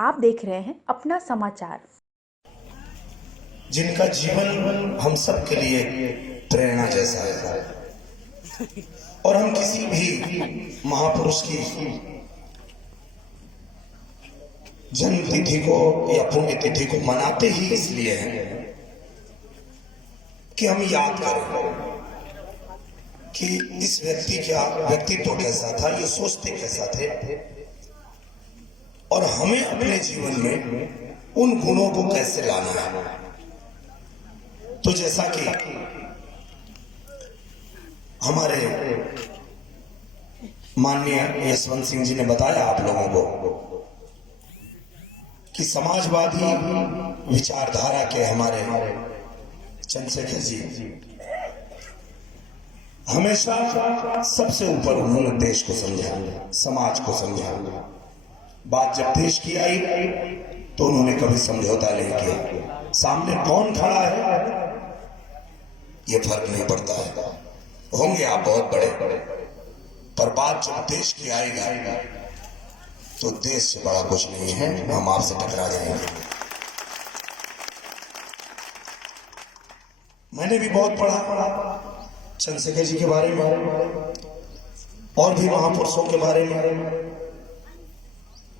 आप देख रहे हैं अपना समाचार। जिनका जीवन हम सब के लिए प्रेरणा जैसा है और हम किसी भी महापुरुष की जन्म तिथि को या पुण्य तिथि को मनाते ही इसलिए हैं कि हम याद करें कि इस व्यक्ति का व्यक्तित्व कैसा था, ये सोचते कैसा थे और हमें अपने जीवन में उन गुणों को कैसे लाना है। तो जैसा कि हमारे माननीय यशवंत सिंह जी ने बताया आप लोगों को कि समाजवादी विचारधारा के हमारे चंद्रशेखर जी हमेशा सबसे ऊपर उन्होंने देश को समझा, समाज को समझा। बात जब देश की आई तो उन्होंने कभी समझौता नहीं किया। सामने कौन खड़ा है ये फर्क नहीं पड़ता है, होंगे आप बहुत बड़े, पर बात जब देश की आएगा तो देश से बड़ा कुछ नहीं है, हम आपसे टकरा जाएंगे। मैंने भी बहुत पढ़ा चंद्रशेखर जी के बारे में और भी महापुरुषों के बारे में,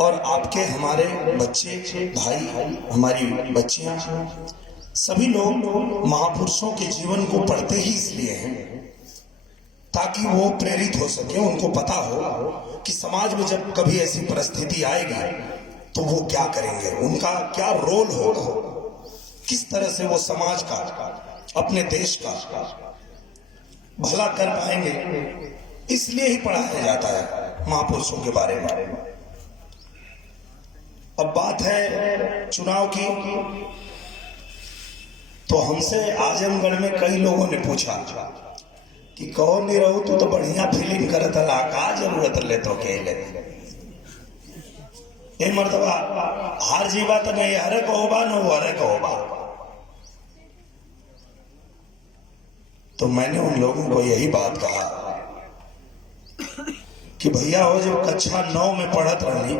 और आपके हमारे बच्चे भाई, हमारी बच्चियां, सभी लोग महापुरुषों के जीवन को पढ़ते ही इसलिए हैं ताकि वो प्रेरित हो सके, उनको पता हो कि समाज में जब कभी ऐसी परिस्थिति आएगी तो वो क्या करेंगे, उनका क्या रोल होगा, किस तरह से वो समाज का, अपने देश का भला कर पाएंगे। इसलिए ही पढ़ाया जाता है महापुरुषों के बारे में। अब बात है चुनाव की, तो हमसे आजमगढ़ में कई लोगों ने पूछा कि कौन नहीं रहू, तू तो बढ़िया फीलिंग करत हला, का जरूरत ले तो के ले ये मर्तबा हार जीवा तो नहीं, हरे कहोबा न वो हरे कहोबा। तो मैंने उन लोगों को यही बात कहा कि भैया हो जब कक्षा 9 में पढ़त रही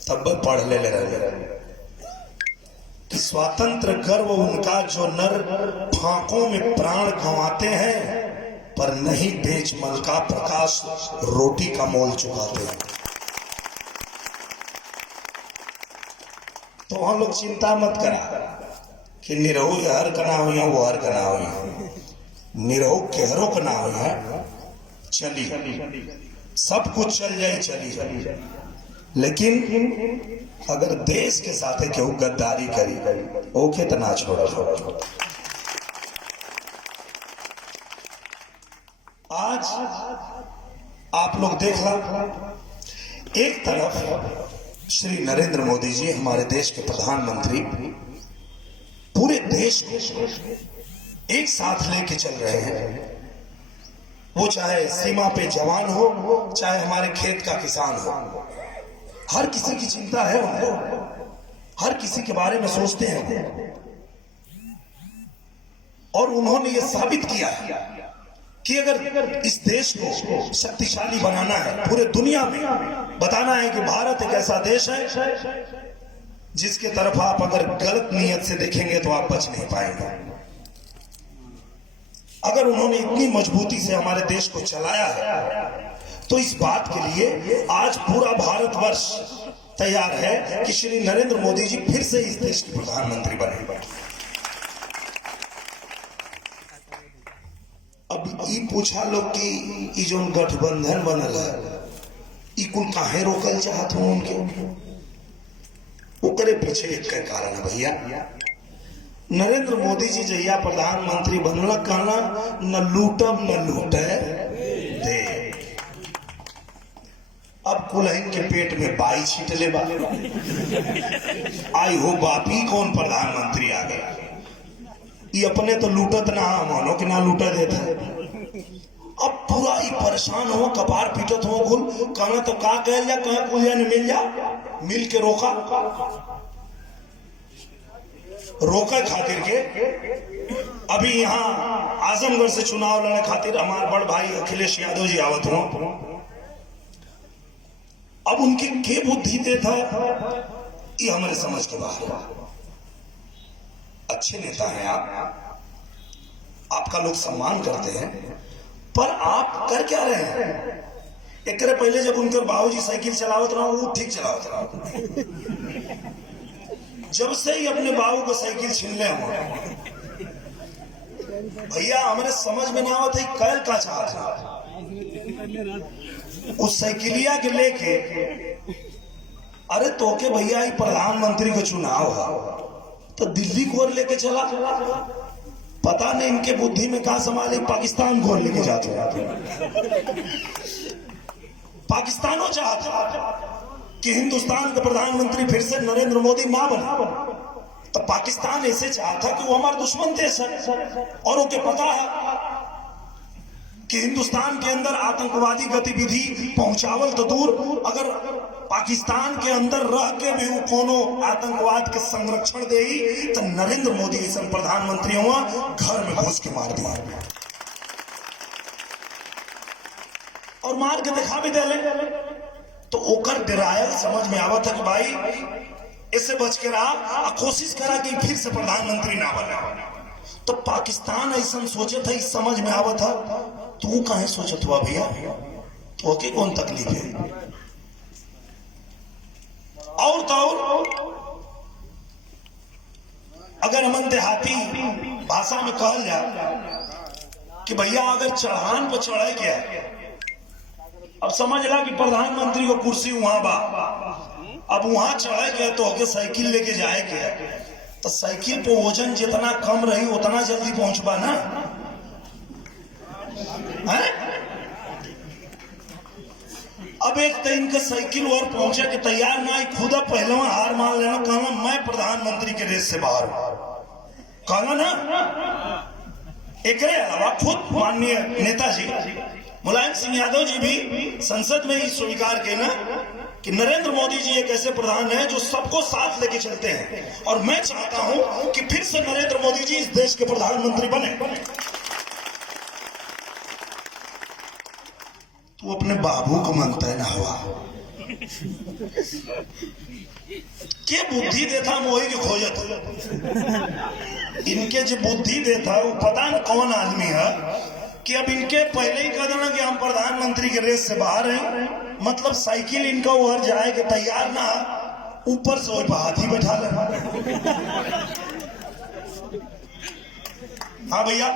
तब पढ़ ले रहे कि स्वतंत्र गर्व उनका जो नर फांकों में प्राण गंवाते हैं पर नहीं बेच मल का प्रकाश रोटी का मोल चुकाते हैं। तो हम लोग चिंता मत करा कि निरहु हर कना हुई वो हर कना हुई, निरहु केहरो कना हुई चली, सब कुछ चल जाए चली, लेकिन अगर देश के साथ केहू गद्दारी करी ओके तो ना छोड़ा। आज आप लोग देख ला, एक तरफ श्री नरेंद्र मोदी जी हमारे देश के प्रधानमंत्री पूरे देश को एक साथ लेके चल रहे हैं, वो चाहे सीमा पे जवान हो, चाहे हमारे खेत का किसान हो, हर किसी की चिंता है उनको, हर किसी के बारे में सोचते हैं। और उन्होंने ये साबित किया कि अगर इस देश को शक्तिशाली बनाना है, पूरे दुनिया में बताना है कि भारत एक ऐसा देश है जिसके तरफ आप अगर गलत नीयत से देखेंगे तो आप बच नहीं पाएंगे। अगर उन्होंने इतनी मजबूती से हमारे देश को चलाया है तो इस बात के लिए आज पूरा भारतवर्ष तैयार है कि श्री नरेंद्र मोदी जी फिर से इस देश के प्रधानमंत्री बने। अब ये पूछा लोग कि जो गठबंधन बनल है ई कुल काहे रोकल चाहत हो उनके, ओकरे पीछे एक कारण है भैया। नरेंद्र मोदी जी जहिया प्रधानमंत्री बनल कहना न लूटब न लूटे दे, अब कुलहिन के पेट में बाई छीट ले बा, आई हो बापी कौन प्रधानमंत्री आ गया, ये अपने तो लूटत ना मानो कि ना लूटा देता। अब पूरा ही परेशान हो, कपार पीटत हो, कुल कहना तो का कह जा, कहा कुल जा मिल जा, मिल के रोका खातिर के। अभी यहाँ आजमगढ़ से चुनाव लड़ने खातिर हमारे बड़ भाई अखिलेश यादव जी आवत हो। अब उनकी के बुद्धि देता ये हमारे समझ के बाहर है। अच्छे नेता हैं आप, आपका लोग सम्मान करते हैं, पर आप कर क्या रहे हैं? एक करे पहले जब उनके बाबूजी साइकिल चलावत रहा वो ठीक चलावत रहा, जब से ही अपने बाबू को साइकिल छीन ले भैया हमारे समझ में ना आवत है कैल का चाहता उस साइकिलिया के लेके। अरे तो के भैया ही प्रधानमंत्री का चुनाव है तो दिल्ली को लेके चला, पता नहीं इनके बुद्धि में कहा संभाले पाकिस्तान को लेके जाते पाकिस्तानों चाहता कि हिंदुस्तान का प्रधानमंत्री फिर से नरेंद्र मोदी ना बना, तो पाकिस्तान ऐसे चाहता कि वो हमारा दुश्मन देश है और उनके पता है कि हिंदुस्तान के अंदर आतंकवादी गतिविधि पहुंचावल तो दूर, अगर पाकिस्तान के अंदर रह के भी वो कोनो आतंकवाद के संरक्षण दे तो नरेंद्र मोदी ऐसा प्रधानमंत्री हुआ घर में घुस के मार दिया और मार के दिखा भी दे ले। तो ओकर डराया समझ में आवत है कि भाई इससे बच के रहा, कोशिश करा कि फिर से प्रधानमंत्री ना बना। तो पाकिस्तान ऐसा सोचे था, इस समझ में आवत था, तू कहीं सोचत हुआ भैया, तो के कौन तकलीफ है? और तो और अगर हम देहाती भाषा में कहल जाए कि भैया अगर चढ़ान पर चढ़े क्या, अब समझ ला कि प्रधानमंत्री को कुर्सी वहां बा, अब वहां चढ़े गए तो होके साइकिल लेके जाए गया, तो साइकिल पे वजन जितना कम रही उतना जल्दी पहुंचबा ना है? अब एक तो इनका साइकिल और पहुंचे के तैयार ना, खुदा पहले हार मान लेना, कहना मैं प्रधानमंत्री के रेस से बाहर कहना ना। एक अलावा खुद माननीय नेताजी मुलायम सिंह यादव जी भी संसद में ही स्वीकार किए ना कि नरेंद्र मोदी जी एक ऐसे प्रधान हैं जो सबको साथ लेके चलते हैं, और मैं चाहता हूं कि फिर से नरेंद्र मोदी जी इस देश के प्रधानमंत्री बने। तू अपने बाबू को मानता है ना हवा के बुद्धि देता मोही की खोजत, इनके जो बुद्धि देता वो पता न कौन आदमी है कि अब इनके पहले ही कह देना कि हम प्रधानमंत्री के रेस से बाहर हैं, मतलब साइकिल इनका उहर जाए के तैयार ना, ऊपर से वही हाथ ही बैठा लेना। हाँ भैया,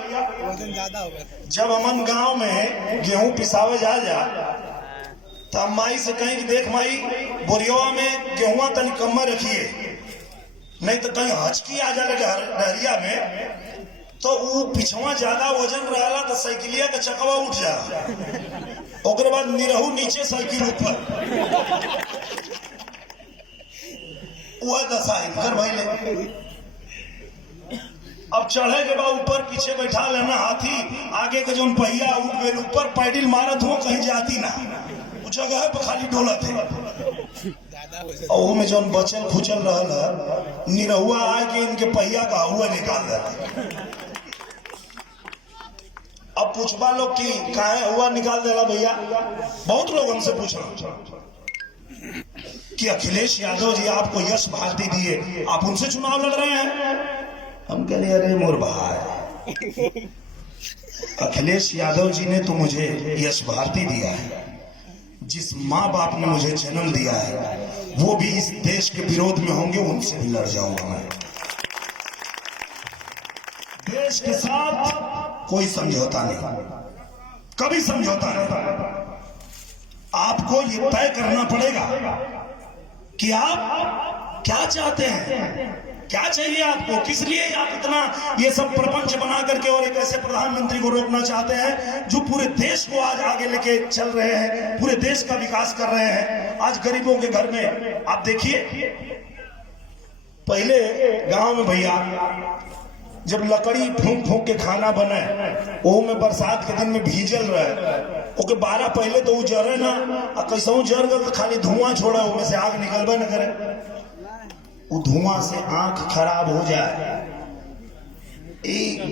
जब हमन गांव में गेहूं पिसावे जा तो हम माई से कहें कि देख माई बोरिया में गेहूं तनी कम रखिए, नहीं तो कहीं हचकी आ जाए डहरिया में, तो वो पिछवा ज्यादा वजन रहा तो साइकिलिया का चकवा उठ जा, ओकर बाद निरहू नीचे साइकिल ऊपर, वह दशा इनकर भइले। अब चढ़े के बाद ऊपर पीछे बैठा लेना हाथी, आगे के जो पहिया उठ गए ऊपर पैडिल मारत हो कहीं जाती ना, उस जगह पे खाली डोलत है, और में जो बचल खुचल रहा निरहुआ आके इनके पहिया का हुआ निकाल देता। अब पूछबा लोग कि काहे हुआ निकाल देला भैया, बहुत लोग हमसे पूछा कि अखिलेश यादव जी आपको यश भारती दिए, आप उनसे चुनाव लड़ रहे हैं? हम कह रहे अरे मोर भाई, अखिलेश यादव जी ने तो मुझे यश भारती दिया है, जिस माँ बाप ने मुझे जन्म दिया है वो भी इस देश के विरोध में होंगे, उनसे भी लड़ जाऊंगा मैं। देश के साथ कोई समझौता नहीं, कभी समझौता नहीं। आपको ये तय करना पड़ेगा कि आप क्या चाहते हैं, क्या चाहिए आपको, किस लिए आप इतना ये सब प्रपंच बना करके और एक ऐसे प्रधानमंत्री को रोकना चाहते हैं जो पूरे देश को आज आगे लेके चल रहे हैं, पूरे देश का विकास कर रहे हैं। आज गरीबों के घर में आप देखिए, पहले गांव में भैया जब लकड़ी फूंक फूंक के खाना बने, वो में बरसात के दिन में भीजल रहे, ओके 12 पहले तो वो जरे ना, कैसा जर गए तो खाली धुआं छोड़ा, वो में से आग निकलबे न करे, वो धुआं से आंख खराब हो जाए।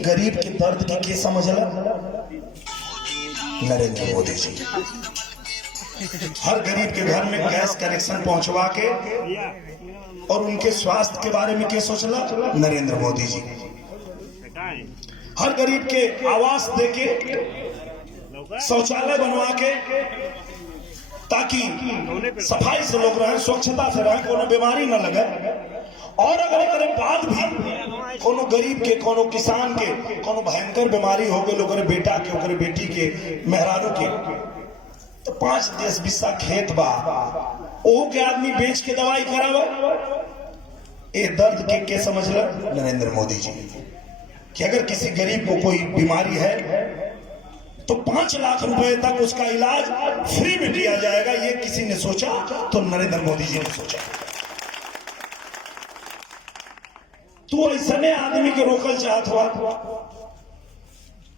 गरीब के दर्द की के समझला? नरेंद्र मोदी जी। हर गरीब के घर में गैस कनेक्शन पहुंचवा के और उनके स्वास्थ्य के बारे में क्या सोचला? नरेंद्र मोदी जी। हर गरीब के आवास देके, शौचालय बनवा के, ताकि सफाई से लोग रहें, स्वच्छता से रहें, कोनो बीमारी न लगे। और अगर एक बाद भी कोनो गरीब के, कोनो किसान के कोनो भयंकर बीमारी हो गई, ओकरे बेटा के, ओकरे बेटी के, मेहरारू के, तो 5-10 बिस्सा खेत बा, ओ के आदमी बेच के दवाई करावे। ए दर्द के समझ ल नरेंद्र मोदी जी कि अगर किसी गरीब को कोई बीमारी है तो 5 लाख रुपए तक उसका इलाज फ्री में दिया जाएगा। ये किसी ने सोचा? तो नरेंद्र मोदी जी ने सोचा। तू ऐसने आदमी के रोकल चाहत हुआ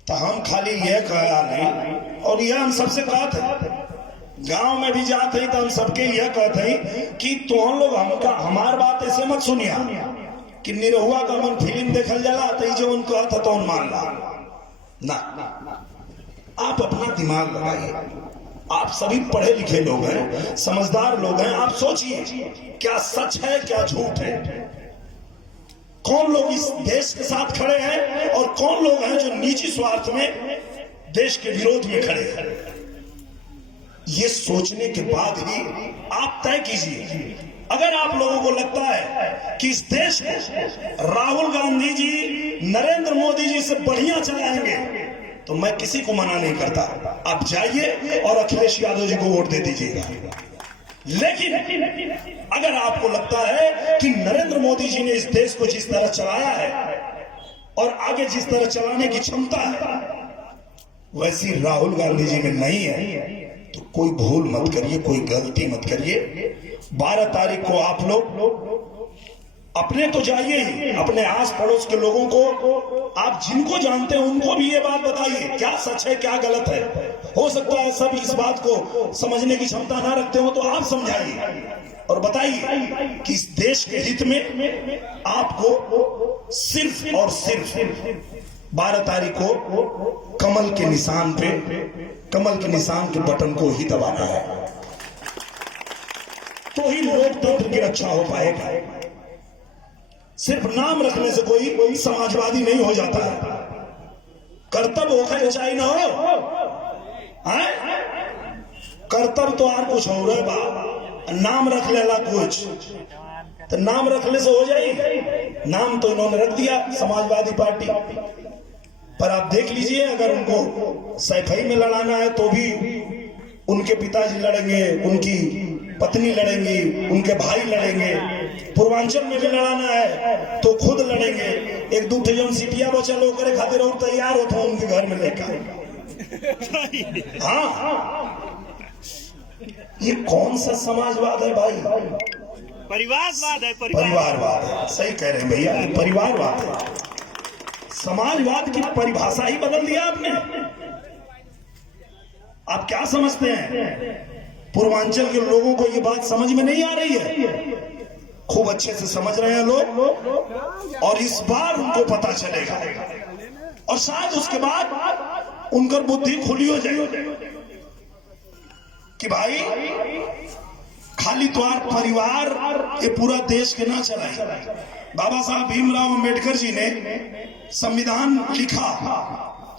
तो हम खाली यह कहा नहीं, और यह हम सबसे कहते हैं, गांव में भी जाते हैं तो हम सबके यह कहते हैं कि तुम लोग हमार बात ऐसे मत सुनिया कि निरहुआ का मन फिल्म देखल जाला तो जो उनको कहता तो मान ला ना। आप अपना दिमाग लगाइए। आप सभी पढ़े लिखे लोग हैं, समझदार लोग हैं। आप सोचिए क्या सच है, क्या झूठ है, कौन लोग इस देश के साथ खड़े हैं और कौन लोग हैं जो निजी स्वार्थ में देश के विरोध में खड़े हैं। ये सोचने के बाद ही आप तय कीजिए। अगर आप लोगों को लगता है कि इस देश को राहुल गांधी जी, नरेंद्र मोदी जी से बढ़िया चलाएंगे तो मैं किसी को मना नहीं करता। आप जाइए और अखिलेश यादव जी को वोट दे दीजिएगा। लेकिन अगर आपको लगता है कि नरेंद्र मोदी जी ने इस देश को जिस तरह चलाया है और आगे जिस तरह चलाने की क्षमता है वैसी राहुल गांधी जी में नहीं है, तो कोई भूल मत करिए, कोई गलती मत करिए। 12 तारीख को आप लोग अपने तो जाइए ही, अपने आस पड़ोस के लोगों को, आप जिनको जानते हैं उनको भी ये बात बताइए क्या सच है क्या गलत है। हो सकता है सब इस बात को समझने की क्षमता ना रखते हो, तो आप समझाइए और बताइए कि इस देश के हित में आपको सिर्फ और सिर्फ 12 तारीख को कमल के निशान पे, कमल के निशान के बटन को ही दबाना है, तो ही लोकतंत्र की रक्षा हो पाएगा। सिर्फ नाम रखने से कोई समाजवादी नहीं हो जाता है। कर्तव्य होकर चाहे ना हो, कर्तव्य तो और कुछ हो रहा बा, नाम रख लेला कुछ, तो नाम रखने से हो जाए। नाम तो इन्होंने रख दिया समाजवादी पार्टी, पर आप देख लीजिए अगर उनको सैफई में लड़ाना है तो भी उनके पिताजी लड़ेंगे, उनकी पत्नी लड़ेंगी, उनके भाई लड़ेंगे। पूर्वांचल में भी लड़ाना है तो खुद लड़ेंगे। एक दूठे जो सीटिया बचा लो करे खातिर और तैयार होता उनके घर में लेकर। हाँ, ये कौन सा समाजवाद है भाई? परिवारवाद है। परिवारवाद है, सही कह रहे हैं भैया, परिवारवाद है। समाजवाद की परिभाषा ही बदल दिया आपने। आप क्या समझते हैं? पूर्वांचल के लोगों को ये बात समझ में नहीं आ रही है? खूब अच्छे से समझ रहे हैं लोग, और इस बार उनको पता चलेगा और शायद उसके बाद उनकर बुद्धि खुली हो जाए कि भाई खाली तुम्हार परिवार ये पूरा देश के ना चलाए। बाबा साहब भीमराव अंबेडकर जी ने संविधान लिखा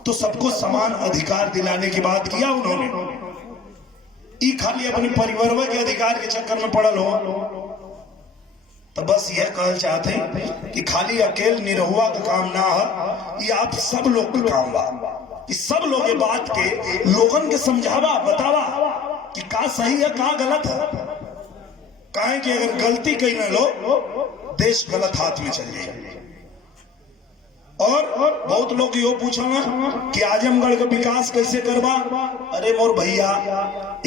तो सबको समान अधिकार दिलाने की बात किया उन्होंने। ई खाली अपने परिवार के अधिकार के चक्कर में पड़ल हो तो बस यह कहना चाहते हैं कि खाली अकेले निरहुआ का काम ना है, ये आप सब लोग का काम बा। कि सब लोग ये बात के लोगन के समझावा, बतावा कि का सही है का गलत है। काहे कि अगर गलती कहीं ना लो देश गलत हाथ में चल जाए। और बहुत लोग यो पूछा ना कि आजमगढ़ का विकास कैसे करवा। अरे मोर भैया,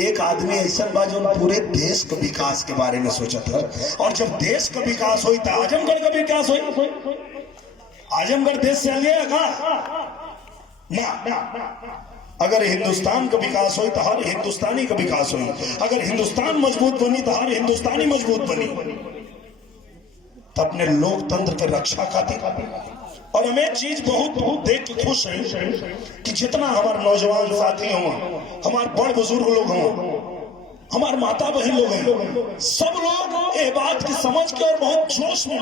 एक आदमी ऐसा बा जो पूरे देश के विकास के बारे में सोचा था, और जब देश का विकास हुई तो आजमगढ़ का विकास हुई। आजमगढ़ देश से आगे ना। अगर हिंदुस्तान का विकास हुई तो हर हिंदुस्तानी का विकास हुई। अगर हिंदुस्तान मजबूत बनी तो हर हिंदुस्तानी मजबूत बनी। तो अपने लोकतंत्र की रक्षा खातिर। और हमें एक चीज बहुत देख के खुश है कि जितना हमारे नौजवान साथी हों, हमारे बड़ बुजुर्ग लोग हों, हमारे माता बहन लोग हैं, सब लोग ये बात की समझ के और बहुत जोश में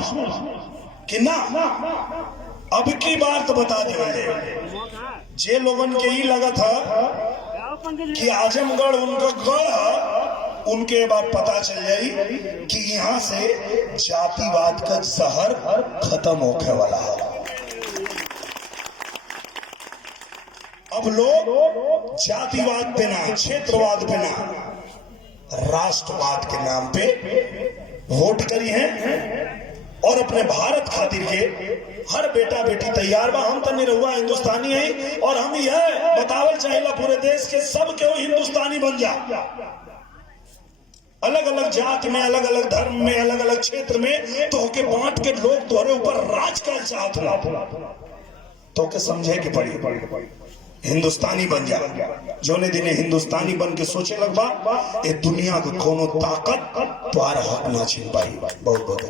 कि ना अब की बार तो बता दे जे लोगन के ही लगा था कि आजमगढ़ उनका गढ़ है, उनके बाद पता चल जाई कि यहाँ से जातिवाद का जहर खत्म होने वाला है। अब लोग जातिवाद पे ना, क्षेत्रवाद पे ना, राष्ट्रवाद के नाम पे वोट करी हैं और अपने भारत खातिर के हर बेटा बेटी तैयार बा। हम तो निरहुआ हिंदुस्तानी है और हम यह बतावल चाहिए पूरे देश के सब के हिंदुस्तानी बन जा। अलग अलग जात में, अलग अलग धर्म में, अलग अलग क्षेत्र में तो के बांट के लोग तोहरे ऊपर राज कर चाहत हो, तो के समझे के पड़ी हिंदुस्तानी बन जा। जोने दिने हिंदुस्तानी बन के सोचे लगबा ये दुनिया को कोनो ताकत द्वारा हक ना छीन पाई। बहुत बहुत